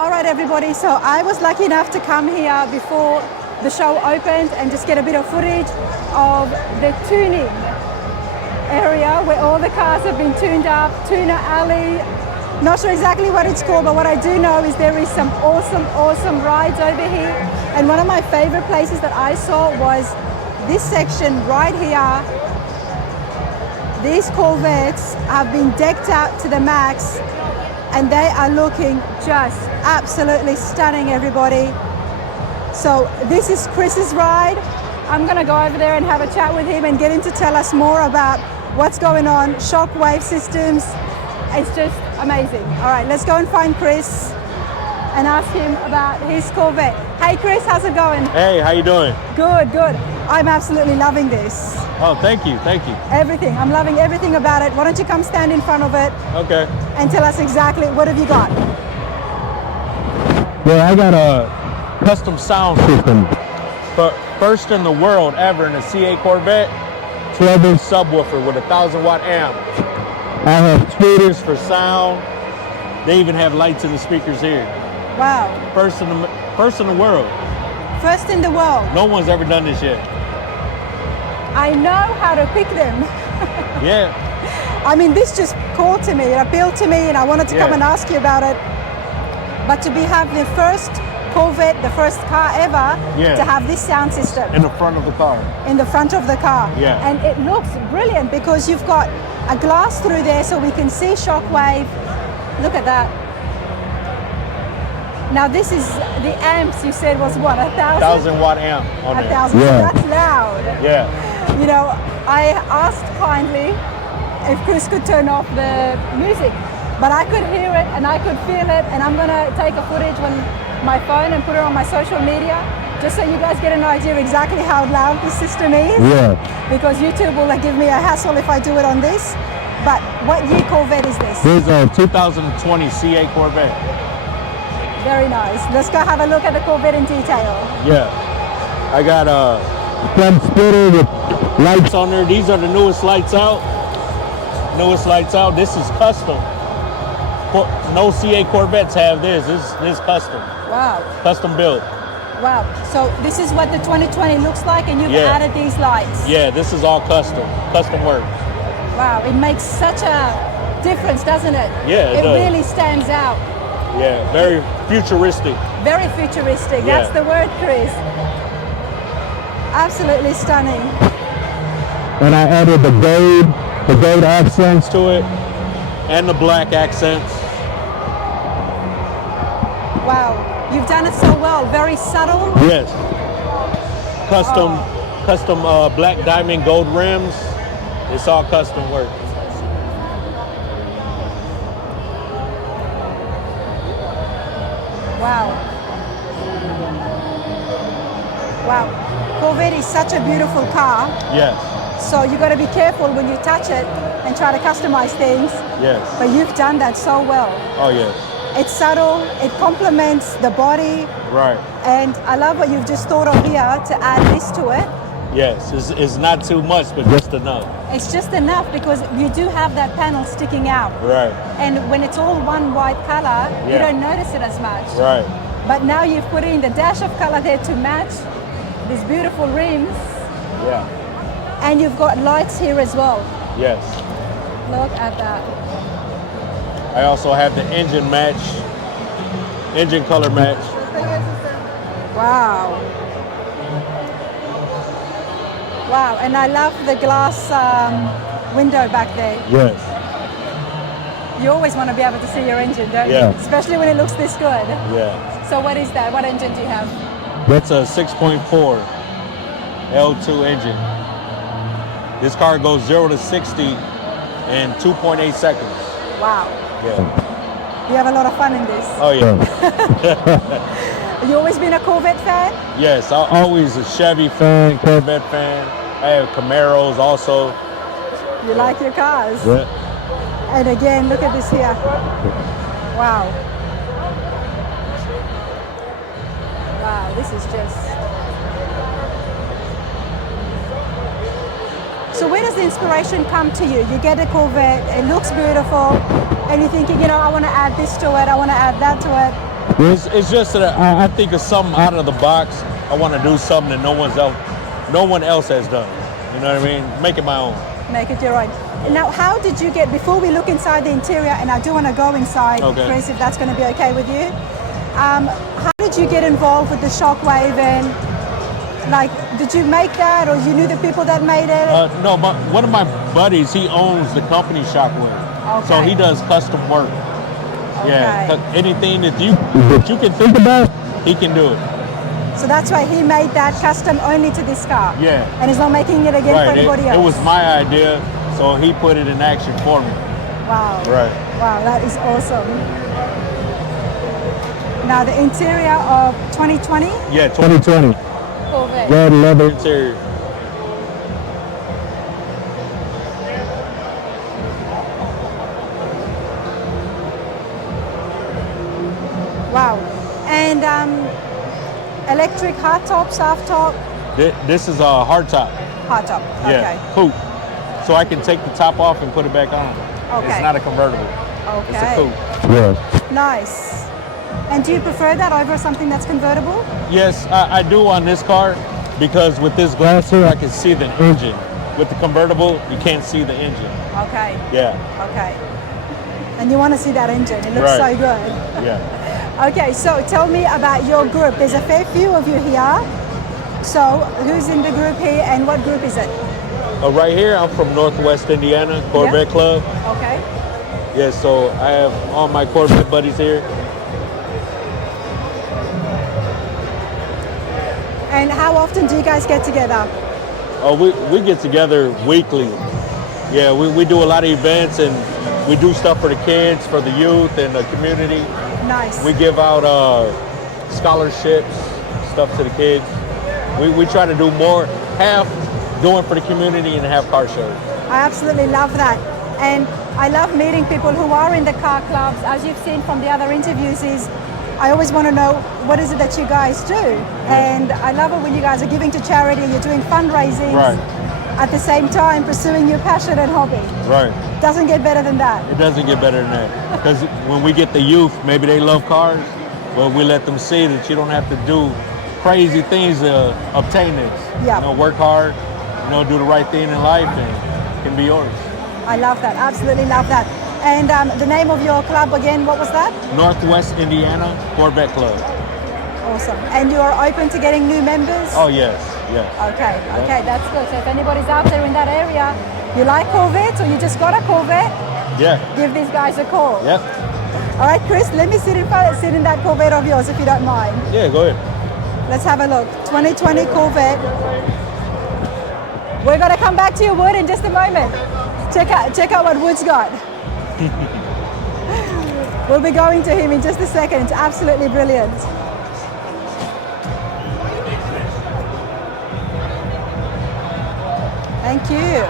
All right, everybody, so I was lucky enough to come here before the show opened and just get a bit of footage of the tuning area where all the cars have been tuned up, Tuner Alley. Not sure exactly what it's called, but what I do know is there is some awesome rides over here. And one of my favorite places that I saw was this section right here. These Corvettes have been decked out to the max and they are looking just absolutely stunning, everybody. So this is Chris's ride. I'm gonna go over there and have a chat with him and get him to tell us more about what's going on, shockwave systems. It's just amazing. All right, let's go and find Chris and ask him about his Corvette. Hey Chris, how's it going? Hey, how you doing? Good, good. I'm absolutely loving this. Oh, thank you, thank you. Everything, I'm loving everything about it. Why don't you come stand in front of it? Okay. And tell us exactly, what have you got? Well, I got a custom sound system. First in the world ever in a C8 Corvette, 12-inch subwoofer with a 1,000-watt amp. I have tweeters for sound. They even have lights in the speakers here. Wow. First in the world. First in the world. No one's ever done this yet. I know how to pick them. Yeah. I mean, this just called to me, it appealed to me, and I wanted to come and ask you about it. But to have the first Corvette, the first car ever, to have this sound system. In the front of the car. In the front of the car. Yeah. And it looks brilliant because you've got a glass through there so we can see shockwave. Look at that. Now this is the amps you said was what, 1,000? 1,000-watt amp on there. 1,000, that's loud. Yeah. You know, I asked kindly if Chris could turn off the music, but I could hear it and I could feel it, and I'm gonna take a footage on my phone and put it on my social media, just so you guys get an idea of exactly how loud the system is. Yeah. Because YouTube will give me a hassle if I do it on this. But what year Corvette is this? This is a 2020 C8 Corvette. Very nice. Let's go have a look at the Corvette in detail. Yeah. I got a front splitter with lights on there. These are the newest lights out. Newest lights out. This is custom. No C8 Corvettes have this. This is custom. Wow. Custom built. Wow. So this is what the 2020 looks like, and you've added these lights. Yeah, this is all custom. Custom work. Wow. It makes such a difference, doesn't it? Yeah, it really stands out. Yeah, very futuristic. Very futuristic. Yeah. That's the word, Chris. Absolutely stunning. And I added the gold accents to it, and the black accents. Wow, you've done it so well. Very subtle. Yes. Custom black diamond gold rims. It's all custom work. Wow. Wow. Corvette is such a beautiful car. Yes. So you got to be careful when you touch it and try to customize things. Yes. But you've done that so well. Oh, yes. It's subtle, it complements the body. Right. And I love what you've just thought of here to add this to it. Yes, it's not too much, but just enough. It's just enough because you do have that panel sticking out. Right. And when it's all one white color, you don't notice it as much. Right. But now you've put in the dash of color there to match these beautiful rims. Yeah. And you've got lights here as well. Yes. Look at that. I also have the engine color match. Wow. Wow, and I love the glass window back there. Yes. You always want to be able to see your engine, don't you? Especially when it looks this good. Yeah. So what is that? What engine do you have? That's a 6.4 L2 engine. This car goes 0 to 60 in 2.8 seconds. Wow. Yeah. You have a lot of fun in this. Oh, yeah. You always been a Corvette fan? Yes, I'm always a Chevy fan, Corvette fan. I have Camaros also. You like your cars? Yeah. And again, look at this here. Wow. Wow, this is just... So where does the inspiration come to you? You get a Corvette, it looks beautiful, and you're thinking, you know, I want to add this to it, I want to add that to it. It's just that I think of something out of the box. I want to do something that no one else has done. You know what I mean? Make it my own. Make it your own. Now, how did you get, before we look inside the interior, and I do want to go inside, Okay. Chris, if that's going to be okay with you. How did you get involved with the Shockwave, and like, did you make that, or you knew the people that made it? No, but one of my buddies, he owns the company Shockwave. Okay. So he does custom work. Yeah, Okay. anything that you can think about, he can do it. So that's why he made that custom only to this car. Yeah. And he's not making it again for anybody else. It was my idea, so he put it in action for me. Wow. Right. Wow, that is awesome. Now the interior of 2020 Yeah, 2020. Corvette. Red leather interior. Wow. And electric hardtop, soft top, This is a hardtop. hardtop. Yeah, Okay. coupe. So I can take the top off and put it back on. Okay. It's not a convertible. It's a Okay. coupe. Yeah. Nice. And do you prefer that over something that's convertible? Yes, I do on this car because with this glass here, I can see the engine. With the convertible, you can't see the engine. Okay. Yeah, Okay. And you want to see that engine. It looks Right. so good. yeah. Okay, so tell me about your group. There's a fair few of you here. So who's in the group here, and what group is it? Right here, I'm from Northwest Indiana, Corvette Yeah. Club. Okay. Yeah, so I have all my Corvette buddies here. And how often do you guys get together? Oh, we get together weekly. Yeah, we do a lot of events, and we do stuff for the kids, for the youth, and the community. Nice. We give out scholarships, stuff to the kids. We try to do more, half doing for the community and half car shows. I absolutely love that. And I love meeting people who are in the car clubs. As you've seen from the other interviews, is I always want to know what is it that you guys do. And I love it when you guys are giving to charity, you're doing fundraising. Right. At the same time pursuing your passion and hobby. Right. Doesn't get better than that. It doesn't get better than that. Because when we get the youth, maybe they love cars, but we let them see that you don't have to do crazy things to obtain this. Yeah. You know, work hard, you know, do the right thing in life, and it can be yours. I love that, absolutely love that. And the name of your club again, what was that? Northwest Indiana Corvette Club. Awesome. And you are open to getting new members? Oh, yes, yes. Okay, okay, that's good. So if anybody's out there in that area, you like Corvettes or you just got a Corvette, Yeah, give these guys a call. yep. All right, Chris, let me sit in that Corvette of yours if you don't mind. Yeah, go ahead. Let's have a look. 2020 Corvette. We're gonna come back to your Wood in just a moment. Check out what Wood's got. We'll be going to him in just a second. It's absolutely brilliant. Thank you.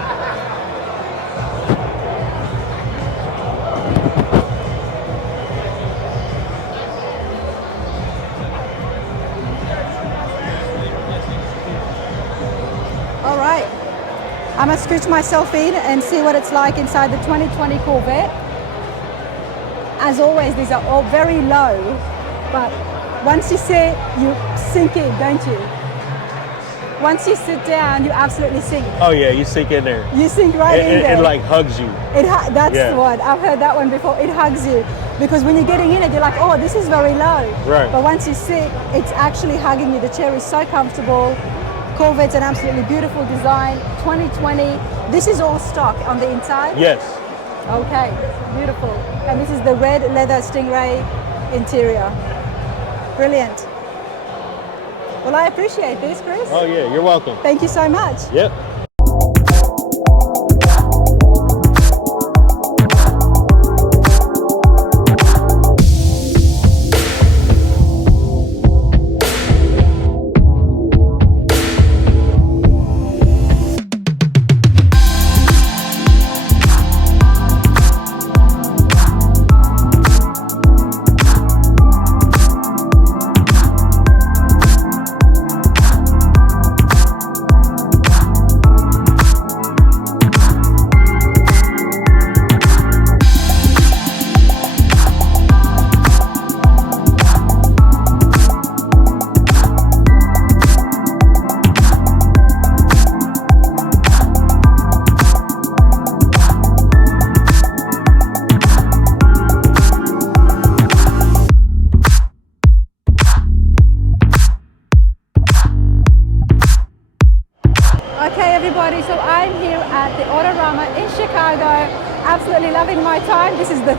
All right. I'm gonna scooch myself in and see what it's like inside the 2020 Corvette. As always, these are all very low, but once you sit, you sink in, don't you? Once you sit down, you absolutely sink. Oh, yeah, you sink in there. You sink right in there. It like hugs you. That's Yeah. the one. I've heard that one before. It hugs you. Because when you're getting in it, you're like, oh, this is very low. Right. But once you sit, it's actually hugging you. The chair is so comfortable. Corvette's an absolutely beautiful design. 2020. This is all stock on the inside? Yes. Okay, beautiful. And this is the red leather Stingray interior. Brilliant. Well, I appreciate this, Chris. Oh, yeah, you're welcome. Thank you so much. Yep.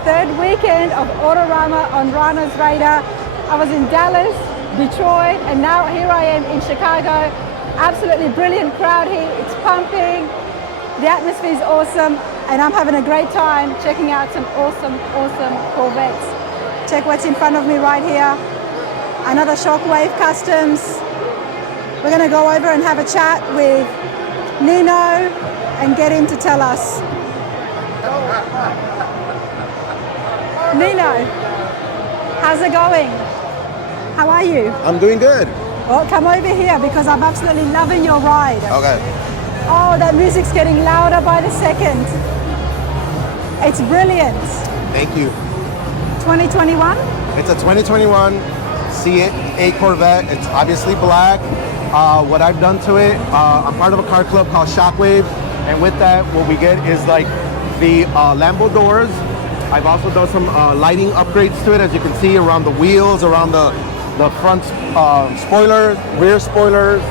third weekend of Autorama on Rana's radar. I was in Dallas, Detroit, and now here I am in Chicago. Absolutely brilliant crowd here. It's pumping. The atmosphere is awesome, and I'm having a great time checking out some awesome Corvettes. Check what's in front of me right here. Another Shockwave Customs. We're going to go over and have a chat with Nino and get him to tell us. Nino, how's it going? How are you? I'm doing good. Well, come over here because I'm absolutely loving your ride. Okay. Oh, that music's getting louder by the second. It's brilliant. Thank you. 2021? It's a 2021 C8 Corvette. It's obviously black. What I've done to it, I'm part of a car club called Shockwave, and with that, what we get is like the Lambo doors. I've also done some lighting upgrades to it, as you can see, around the wheels, around the front spoilers, rear spoilers,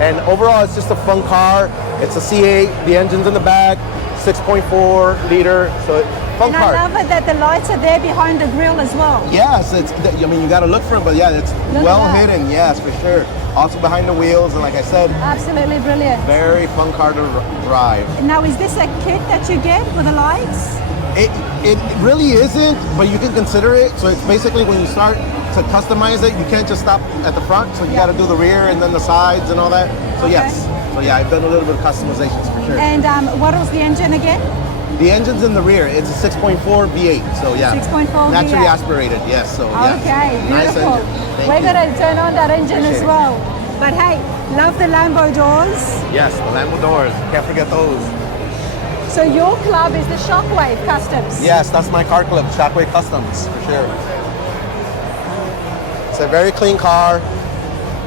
and overall it's just a fun car. It's a C8, the engine's in the back, 6.4 liter, so fun car. I love it that the lights are there behind the grille as well. Yes, I mean, you got to look for it, but yeah, it's well hidden, yes, for sure. Also behind the wheels, and like I said, absolutely brilliant. Very fun car to drive. Now, is this a kit that you get with the lights? It really isn't, but you can consider it. So it's basically when you start to customize it, you can't just stop at the front, so you got to do the rear and then the sides and all that. So yes, so yeah, I've done a little bit of customizations for sure. And what was the engine again? The engine's in the rear. It's a 6.4 V8, so yeah. 6.4 naturally V8. aspirated, yes. So yeah. Okay, Nice beautiful. engine. We're going to turn on that engine Appreciate as it. well. But hey, love the Lambo doors. Yes, the Lambo doors. Can't forget those. So your club is the Shockwave Customs. Yes, that's my car club, Shockwave Customs, for sure. It's a very clean car.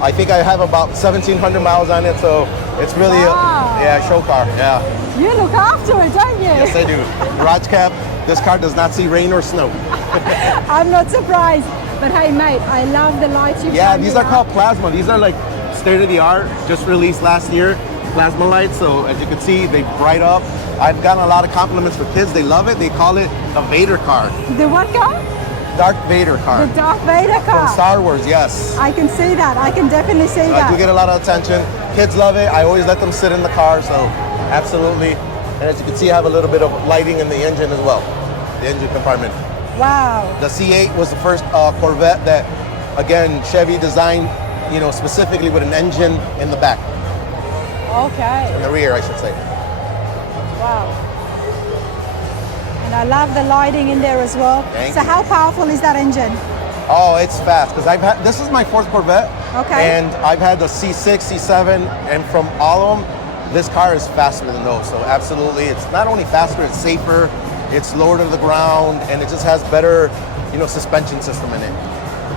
I think I have about 1,700 miles on it, so it's really a show car, yeah. You look after it, don't you? Yes, I do. Garage cab, this car does not see rain or snow. I'm not surprised. But hey, mate, I love the lights you've Yeah, done these here. are called plasma. These are like state-of-the-art, just released last year, plasma lights. So as you can see, they bright up. I've gotten a lot of compliments for kids. They love it. They call it the Vader car. The what car? Darth Vader car. The Darth Vader car. From Star Wars, yes. I can see that. I can definitely see So that. I do get a lot of attention. Kids love it. I always let them sit in the car, so absolutely. And as you can see, I have a little bit of lighting in the engine as well, the engine compartment. Wow. The C8 was the first Corvette that, again, Chevy designed, specifically with an engine in the back. Okay. In the rear, I should say. Wow. And I love the lighting in there as well. Thank so you. how powerful is that engine? Oh, it's fast, because this is my fourth Corvette. Okay. And I've had the C6, C7, and from all of them, this car is faster than those. So absolutely, it's not only faster, it's safer, it's lower to the ground, and it just has better, suspension system in it.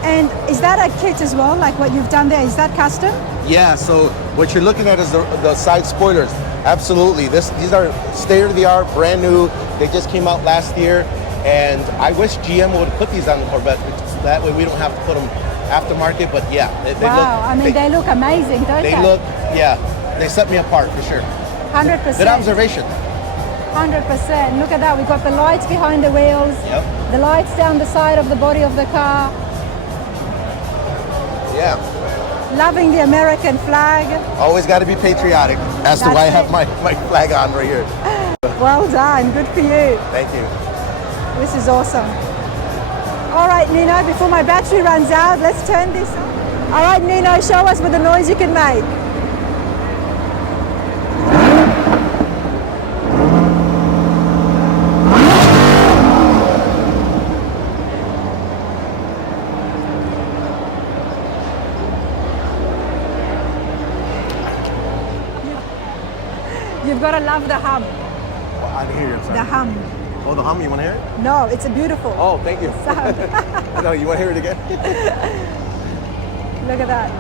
And is that a kit as well, like what you've done there? Is that custom? Yeah, so what you're looking at is the side spoilers. Absolutely. These are state-of-the-art, brand new. They just came out last year, and I wish GM would put these on the Corvette. That way we don't have to put them aftermarket, but yeah. They look amazing, don't they? They look, yeah, they set me apart for sure. 100%. Good observation. 100%. Look at that. We've got the lights behind the wheels. Yep. The lights down the side of the body of the car. Yeah. Loving the American flag. Always got to be patriotic. As to That's why I have it. my flag on right here. Well done. Good for you. Thank you. This is awesome. All right, Nino, before my battery runs out, let's turn this on. All right, Nino, show us with the noise you can make. You've got to love the hum. Well, I didn't hear you. I'm sorry. The hum. Oh, the hum, you want to hear it? No, it's a beautiful Oh, thank you. sound. No, you want to hear it again? Look at that.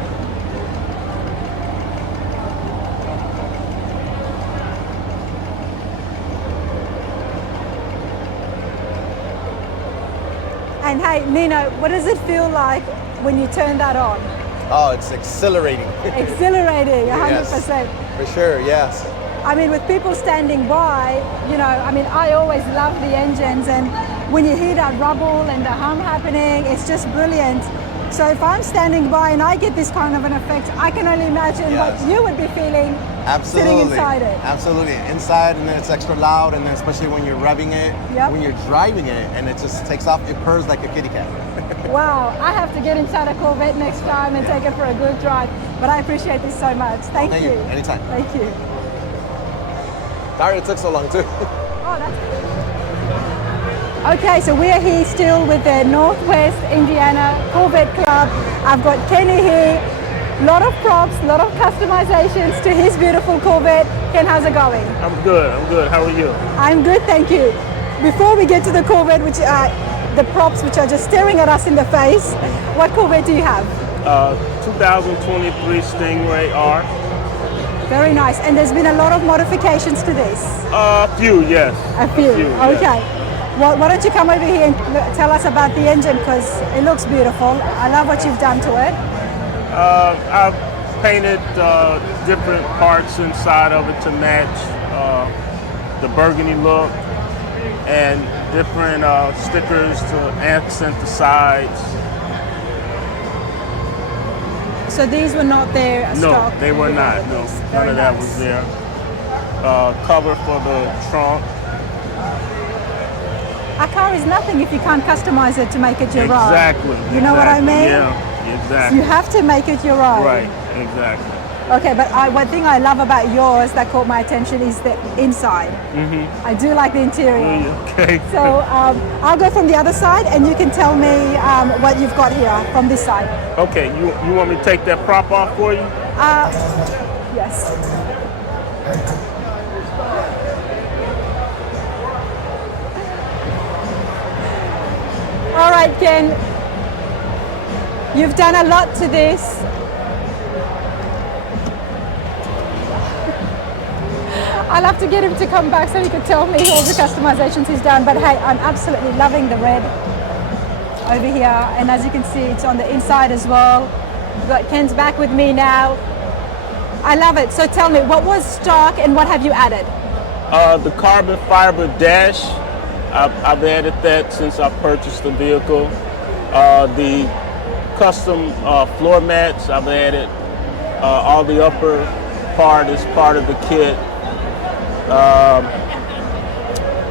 And hey, Nino, what does it feel like when you turn that on? Oh, it's exhilarating. Exhilarating, 100%. Yes, for sure, yes. I mean, with people standing by, I always love the engines, and when you hear that rumble and the hum happening, it's just brilliant. So if I'm standing by and I get this kind of an effect, I can only imagine Yes. what you would be feeling Absolutely. sitting inside it. Absolutely. Inside, and then it's extra loud, and then especially when you're revving it, Yep. when you're driving it, and it just takes off, it purrs like a kitty cat. Wow, I have to get inside a Corvette next time and take it for a good drive. But I appreciate this so much. Thank Thank you. you. Anytime. Thank you. Sorry it took so long too. Oh, that's good. Okay, so we are here still with the Northwest Indiana Corvette Club. I've got Kenny here. A lot of props, a lot of customizations to his beautiful Corvette. Ken, how's it going? I'm good. How are you? I'm good, thank you. Before we get to the Corvette, which are the props which are just staring at us in the face, what Corvette do you have? 2023 Stingray R. Very nice. And there's been a lot of modifications to this. A few, yes. A few. yeah. Okay. Well, why don't you come over here and tell us about the engine, because it looks beautiful. I love what you've done to it. I've painted different parts inside of it to match the burgundy look, and different stickers to accent the sides. So these were not there stock? No, they were not. No, none of that was there. Cover for the trunk. A car is nothing if you can't customize it to make it your own. Exactly. You know what I mean? Yeah, exactly. You have to make it your own. Right, exactly. Okay, but one thing I love about yours that caught my attention is the inside. Mm-hmm. I do like the interior. Okay. So I'll go from the other side, and you can tell me what you've got here from this side. Okay, you want me to take that prop off for you? Yes. All right, Ken. You've done a lot to this. I'll have to get him to come back so he can tell me all the customizations he's done. But hey, I'm absolutely loving the red over here. And as you can see, it's on the inside as well. We've got Ken's back with me now. I love it. So tell me, what was stock and what have you added? The carbon fiber dash, I've added that since I purchased the vehicle. The custom floor mats, I've added. All the upper part is part of the kit.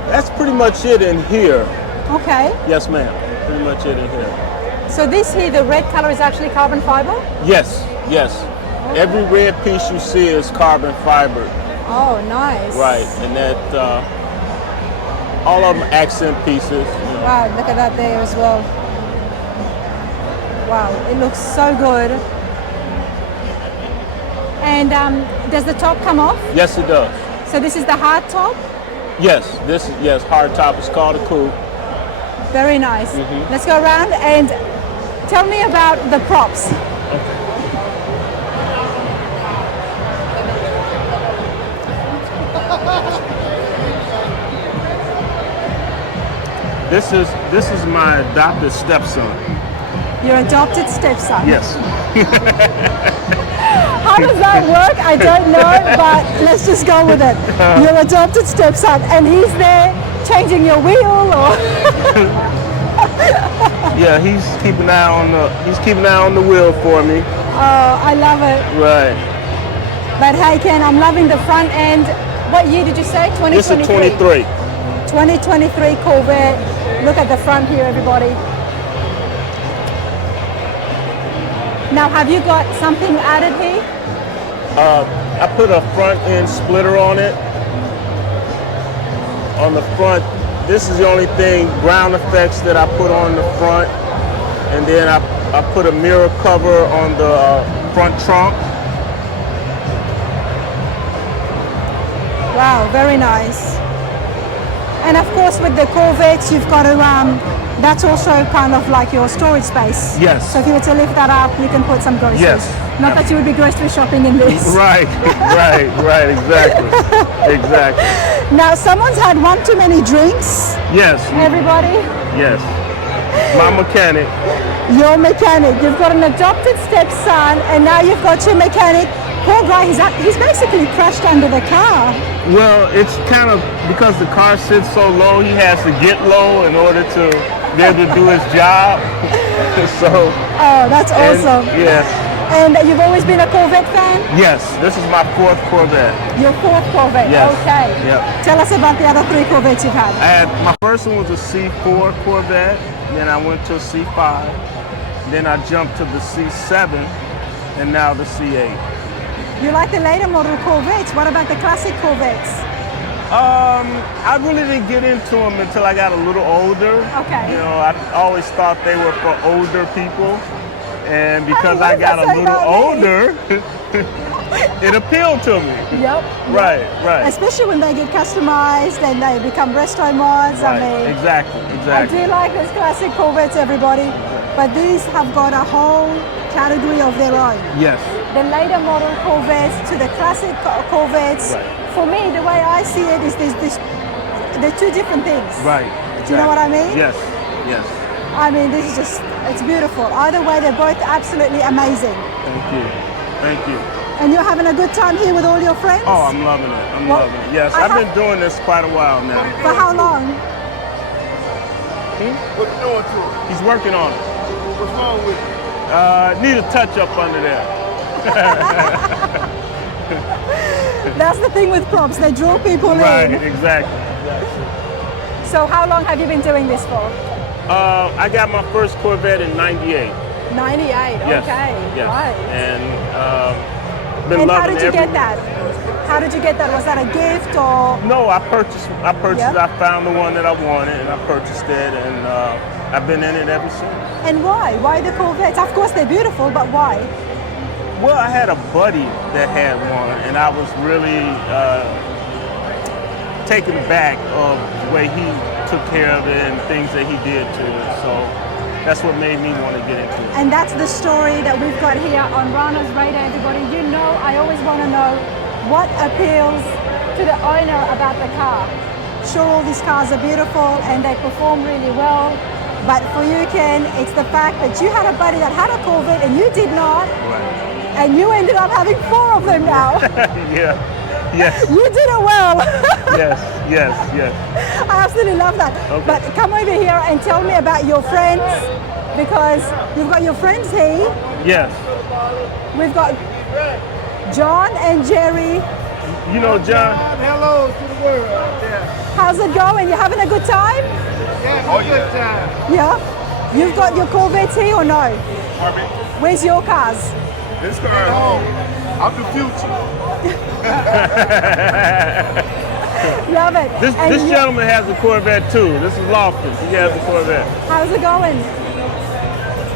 That's pretty much it in here. Okay. Yes, ma'am. Pretty much it in here. So this here, the red color is actually carbon fiber? Yes, yes. Every red piece you see is carbon fiber. Oh, nice. Right, and that all of them accent pieces. You know. Wow, look at that there as well. Wow, it looks so good. And does the top come off? Yes, it does. So this is the hard top? Yes, this is hard top. It's called a coupe. Very nice. Let's go around and tell me about the props. This is my adopted stepson. Your adopted stepson. Yes. How does that work? I don't know, but let's just go with it. Your adopted stepson, and he's there changing your wheel, or? Yeah, he's keeping an eye on the wheel for me. Oh, I love it. Right. But hey, Ken, I'm loving the front end. What year did you say? 2023. This is 23. 2023 Corvette. Look at the front here, everybody. Now, have you got something added here? I put a front end splitter on it. On the front, this is the only thing, ground effects that I put on the front. And then I put a mirror cover on the front trunk. Wow, very nice. And of course, with the Corvettes, you've got to, that's also kind of like your storage space. Yes. So if you were to lift that up, you can put some groceries. Yes. Not that you would be grocery shopping in this. Right, exactly. Exactly. Now, someone's had one too many drinks. Yes. Everybody? Yes. My mechanic. Your mechanic. You've got an adopted stepson, and now you've got your mechanic. poor guy, he's basically crashed under the car. Well, it's kind of because the car sits so low, he has to get low in order to be able to do his job. So. Oh, that's awesome. Yes. And you've always been a Corvette fan? Yes, this is my 4th Corvette. Your 4th Corvette? Yes. Okay. Yep. Tell us about the other 3 Corvettes you've had. My first one was a C4 Corvette, then I went to a C5, then I jumped to the C7, and now the C8. You like the later model Corvettes. What about the classic Corvettes? I really didn't get into them until I got a little older. Okay. You know, I always thought they were for older people. And because Hey, I got a what does little that say older, it appealed to me. Yep. Right, right. Especially when they get customized and they become resto mods. Right, I mean, exactly. I do like those classic Corvettes, everybody, but these have got a whole category of their own. Yes. The later model Corvettes to the classic Corvettes. Right. For me, the way I see it is they're 2 different things. Right. Do you know what I mean? Yes, yes. I mean, this is just, it's beautiful. Either way, they're both absolutely amazing. Thank you. Thank you. And you're having a good time here with all your friends? Oh, I'm loving it. I'm loving it. Yes, I've been doing this quite a while now. For how long? What you doing to it? He's working on it. What's wrong with it? Need a touch up under there. That's the thing with props, they draw people Right, in. exactly. So how long have you been doing this for? I got my first Corvette in '98. 98, Yes, okay, yes. right. And been And how loving did you every. get that? How did you get that? Was that a gift or? No, I purchased Yeah. it. I found the one that I wanted and I purchased it, and I've been in it ever since. And why? Why the Corvettes? Of course they're beautiful, but why? Well, I had a buddy that had one, and I was really taken aback of the way he took care of it and things that he did to it. So that's what made me want to get into it. And that's the story that we've got here on Rana's Radar, everybody. You know, I always want to know what appeals to the owner about the car. Sure, all these cars are beautiful and they perform really well, but for you, Ken, it's the fact that you had a buddy that had a Corvette and you did not, Right. and you ended up having 4 of them now. Yeah. Yes. You did it well. Yes. Yes. Yes. I absolutely love that. Okay. But come over here and tell me about your friends, because you've got your friends here. Yes. We've got John and Jerry. You know, John. Hello to the world out there. How's it going? You having a good time? Yeah, good time. Yeah? You've got your Corvettes here or no? Harvey, Where's your cars? this car at home. I'm the future. Love it. This And you- gentleman has a Corvette too. This is Loftus. He has a Corvette. How's it going?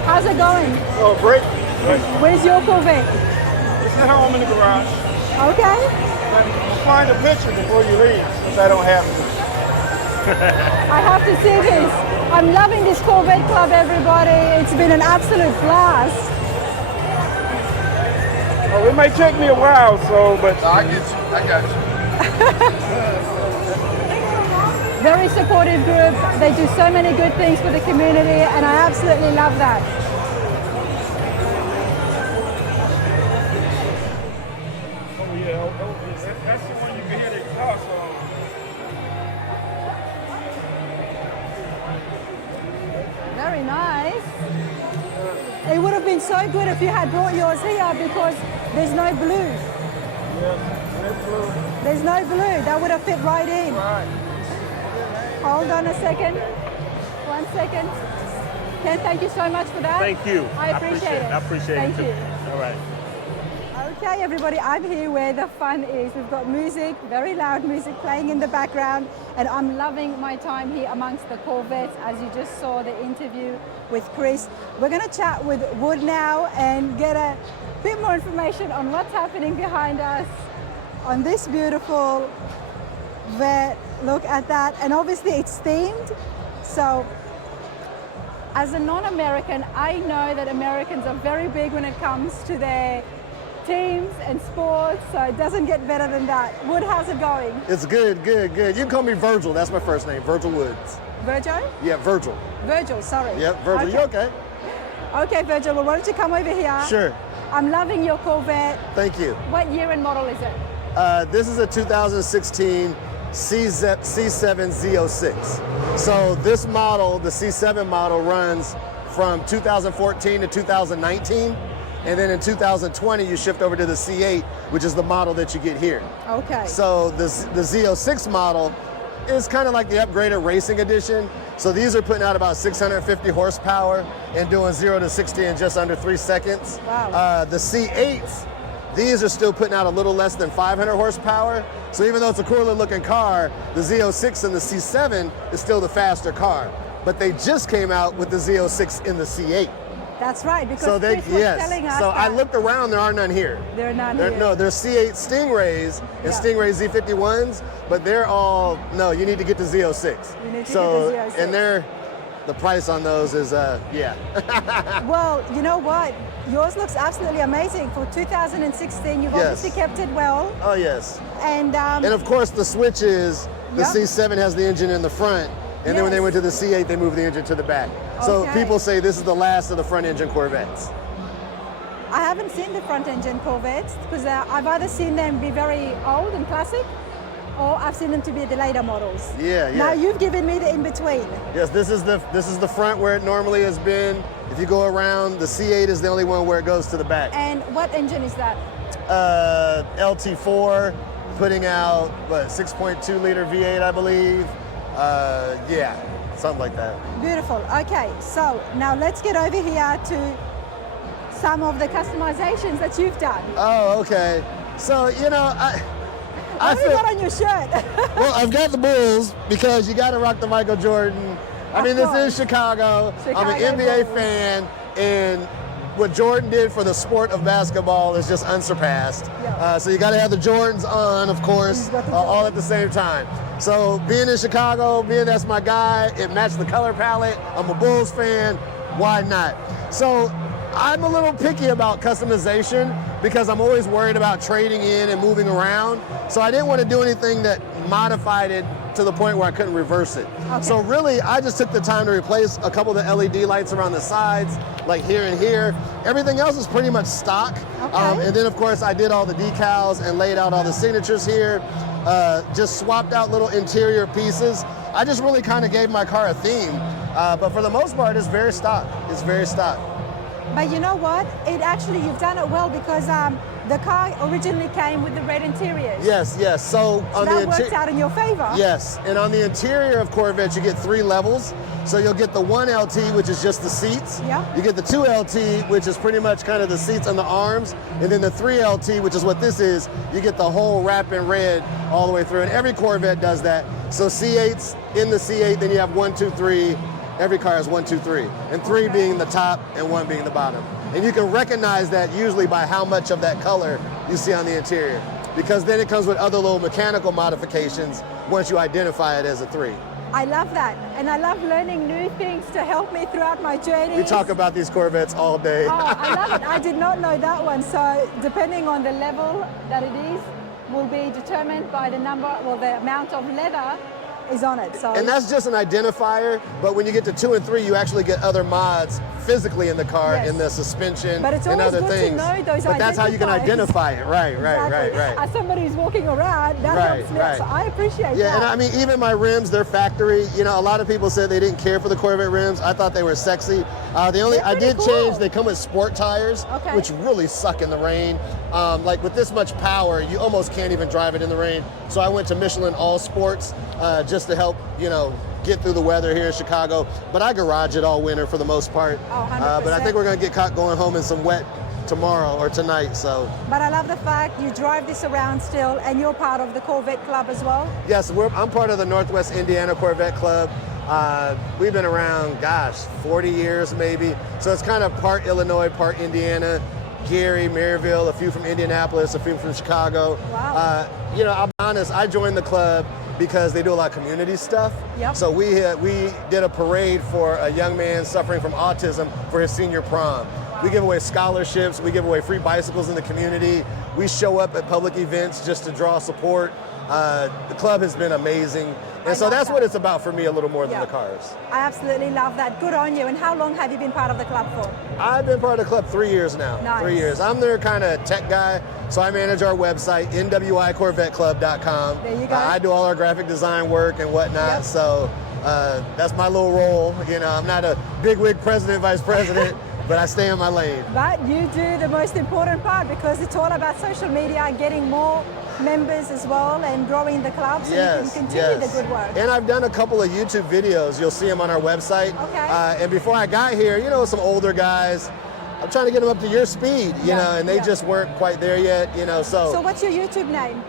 How's it going? Oh, break. Where's your Corvette? It's at home in the garage. Okay. Find a picture before you leave, since I don't have it. I have to see this. I'm loving this Corvette Club, everybody. It's been an absolute blast. Oh, it may take me a while, but I get you. I got you. Very supportive group. They do so many good things for the community, and I absolutely love that. Oh yeah, that's the one you can hear the exhaust on. Very nice. It would have been so good if you had brought yours here, because there's no blue. There's no blue. That would have fit right in. Right. Hold on a second. 1 second. Ken, thank you so much for that. Thank you. I appreciate it. I appreciate Thank it too. you. All right. Okay, everybody, I'm here where the fun is. We've got music, very loud music playing in the background, and I'm loving my time here amongst the Corvettes, as you just saw the interview with Chris. We're going to chat with Wood now and get a bit more information on what's happening behind us on this beautiful vet. Look at that, and obviously it's themed. So as a non-American, I know that Americans are very big when it comes to their teams and sports, so it doesn't get better than that. Wood, how's it going? It's good, good, good. You can call me Virgil. That's my first name, Virgil Woods. Virgil? Yeah, Virgil. Virgil, sorry. Yep, Virgil. You okay? Okay, Virgil, well, why don't you come over here? Sure. I'm loving your Corvette. Thank you. What year and model is it? This is a 2016 C7 Z06. So this model, the C7 model, runs from 2014 to 2019. And then in 2020, you shift over to the C8, which is the model that you get here. Okay. So the Z06 model is kind of like the upgraded racing edition. So these are putting out about 650 horsepower and doing 0 to 60 in just under 3 seconds. Wow. The C8s, these are still putting out a little less than 500 horsepower. So even though it's a cooler looking car, the Z06 and the C7 is still the faster car. But they just came out with the Z06 in the C8. That's right, because So Chris was telling us So I that looked around, there are none here. there are none There, here. no, there's C8 Stingrays and Yeah. Stingray Z51s, but they're all, no, you need to get the Z06. You need to so, get the Z06. And the price on those is, yeah. Well, you know what? Yours looks absolutely amazing. For 2016, you've Yes. obviously kept it well. Oh, yes. And And of course, the switch is, the Yep. C7 has the engine in the front, and then when they Yes. went to the C8, they moved the engine to the back. So Okay. people say this is the last of the front engine Corvettes. I haven't seen the front engine Corvettes because I've either seen them be very old and classic, or I've seen them to be the later models. Yeah, yeah. Now you've given me the in between. Yes, this is the front where it normally has been. If you go around, the C8 is the only one where it goes to the back. And what engine is that? LT4, putting out, what, 6.2 liter V8, I believe. Yeah, something like that. Beautiful. Okay, so now let's get over here to some of the customizations that you've done. Oh, okay. So, you know, I What have you feel, got on your shirt? well, I've got the Bulls because you got to rock the Michael Jordan. I mean, this is Chicago. I'm an Chicago NBA Bulls. fan, and what Jordan did for the sport of basketball is just unsurpassed. Yeah. So you got to have the Jordans on, of course, He's got the all Jordans. at the same time. So being in Chicago, being that's my guy, it matched the color palette. I'm a Bulls fan. Why not? So I'm a little picky about customization because I'm always worried about trading in and moving around. So I didn't want to do anything that modified it to the point where I couldn't reverse it. Okay. So really, I just took the time to replace a couple of the LED lights around the sides, like here and here. Everything else is pretty much stock. Okay. And then of course I did all the decals and laid out all the signatures here. Just swapped out little interior pieces. I just really kind of gave my car a theme. But for the most part, it's very stock. It's very stock. But you know what? It actually, you've done it well because the car originally came with the red interiors. Yes, yes. So So on the that worked out in your favor. Yes, and on the interior of Corvettes, you get 3 levels. So you'll get the 1 LT, which is just the seats. Yeah. You get the 2 LT, which is pretty much kind of the seats and the arms. And then the 3 LT, which is what this is, you get the whole wrap in red all the way through. And every Corvette does that. So C8s in the C8, then you have 1, 2, 3. Every car has 1, 2, 3. And 3 Okay. being the top and 1 being the bottom. And you can recognize that usually by how much of that color you see on the interior. Because then it comes with other little mechanical modifications once you identify it as a 3. I love that. And I love learning new things to help me throughout my journey. We talk about these Corvettes all day. Oh, I love it. I did not know that one. So depending on the level that it is, will be determined by the number, well, the amount of leather is on it. So And that's just an identifier, but when you get to 2 and 3, you actually get other mods physically in the car, Yes. in the suspension, But it's and always other good to things. know those but that's how you can identifiers. identify it. Right, Exactly. right. As somebody who's walking around, that Right, helps me. right. So I appreciate Yeah, that. and I mean, even my rims, they're factory. You know, a lot of people said they didn't care for the Corvette rims. I thought they were sexy. I They're did pretty change. cool. They come with sport tires, Okay. which really suck in the rain. Like with this much power, you almost can't even drive it in the rain. So I went to Michelin All Sports just to help, you know, get through the weather here in Chicago. But I garage it all winter for the most part. Oh, 100%. But I think we're gonna get caught going home in some wet tomorrow or tonight. So But I love the fact you drive this around still, and you're part of the Corvette Club as well. yes, I'm part of the Northwest Indiana Corvette Club. We've been around, 40 years maybe. So it's kind of part Illinois, part Indiana. Gary, Maryville, a few from Indianapolis, a few from Chicago. Wow. You know, I'll be honest, I joined the club because they do a lot of community stuff. Yep. So we did a parade for a young man suffering from autism for his senior prom. We give away scholarships, we give away free bicycles in the community. We show up at public events just to draw support. The club has been amazing. And so love that's that. what it's about for me a little more than Yeah. the cars. I absolutely love that. Good on you. And how long have you been part of the club for? I've been part of the club 3 years now. Nice. 3 years. I'm their kind of tech guy, so I manage our website, nwicorvetteclub.com. There you go. I do all our graphic design work and whatnot, Yep. so that's my little role. You know, I'm not a bigwig president, vice president, but I stay in my lane. But you do the most important part because it's all about social media, getting more members as well and growing the club so you can continue the good work. And I've done a couple of YouTube videos. You'll see them on our website. Okay. And before I got here, you know, some older guys, I'm trying to get them up to your speed, you know, and they just weren't quite there yet, you know, So what's your YouTube name?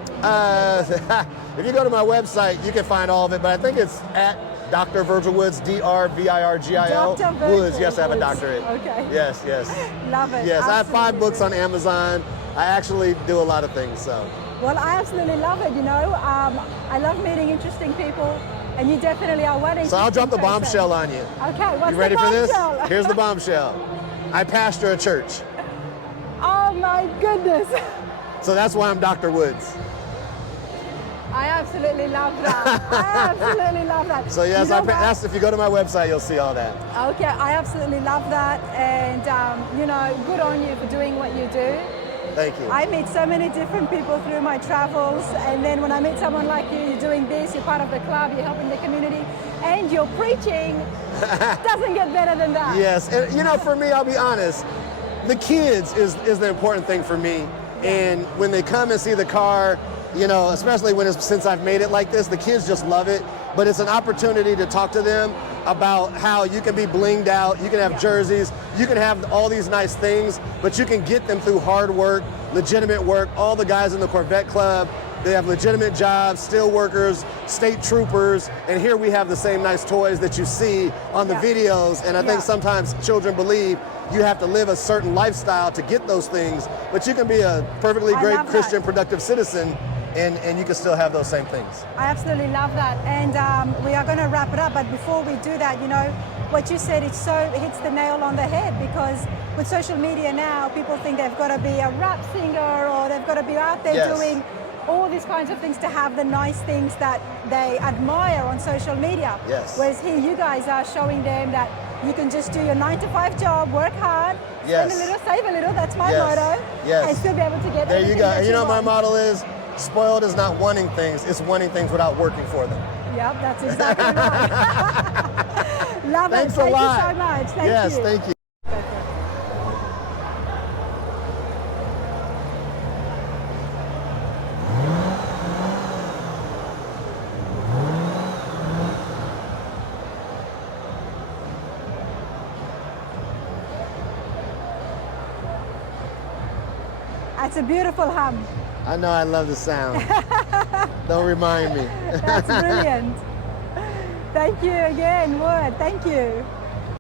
If you go to my website, you can find all of it, but I think it's at Dr. Virgil Woods, DrVirgil. Dr. Virgil Woods, yes, I have a Woods. doctorate. Okay. Yes, yes. Love it. Yes, I have 5 Absolutely. books on Amazon. I actually do a lot of things, so. Well, I absolutely love it, you know. I love meeting interesting people, and you definitely are one So I'll drop the interesting person. bombshell on you. Okay, what's You ready the for this? bombshell? Here's the bombshell. I pastor a church, Oh my goodness. so that's why I'm Dr. Woods. I absolutely love that. I absolutely love that. So yes, You know what? that's if you go to my website, you'll see all that. Okay, I absolutely love that, and you know, good on you for doing what you do. Thank you. I meet so many different people through my travels, and then when I meet someone like you, you're doing this, you're part of the club, you're helping the community, and you're preaching. Doesn't get better than that. Yes, and you know, for me, I'll be honest, the kids is the important thing for me. And when they come and see the car, you know, especially since I've made it like this, the kids just love it. But it's an opportunity to talk to them about how you can be blinged out, you can have jerseys, you can have all these nice things, but you can get them through hard work, legitimate work. All the guys in the Corvette Club, they have legitimate jobs, steel workers, state troopers, and here we have the same nice toys that you see on the videos. And I think sometimes children believe you have to live a certain lifestyle to get those things, but you can be a perfectly I great love that. Christian, productive citizen, and you can still have those same things. I absolutely love that, and we are going to wrap it up. But before we do that, you know, what you said, it hits the nail on the head, because with social media now, people think they've got to be a rap singer or they've got to be out there doing all these kinds of things to have the nice things that they admire on social media. Yes. Whereas here, you guys are showing them that you can just do your 9-to-5 job, work hard, spend a little, save a little. That's my motto. Yes. And still be able to get There you everything go. that And you know what my want. motto is? Spoiled is not wanting things, it's wanting things without working for them. Yep, that's exactly right. Love Thanks it. a lot. Thank you so much. Thank yes, you. thank you. That's a beautiful hum. I know, I love the sound. Don't remind me. That's brilliant. Thank you again, Wood. Thank you.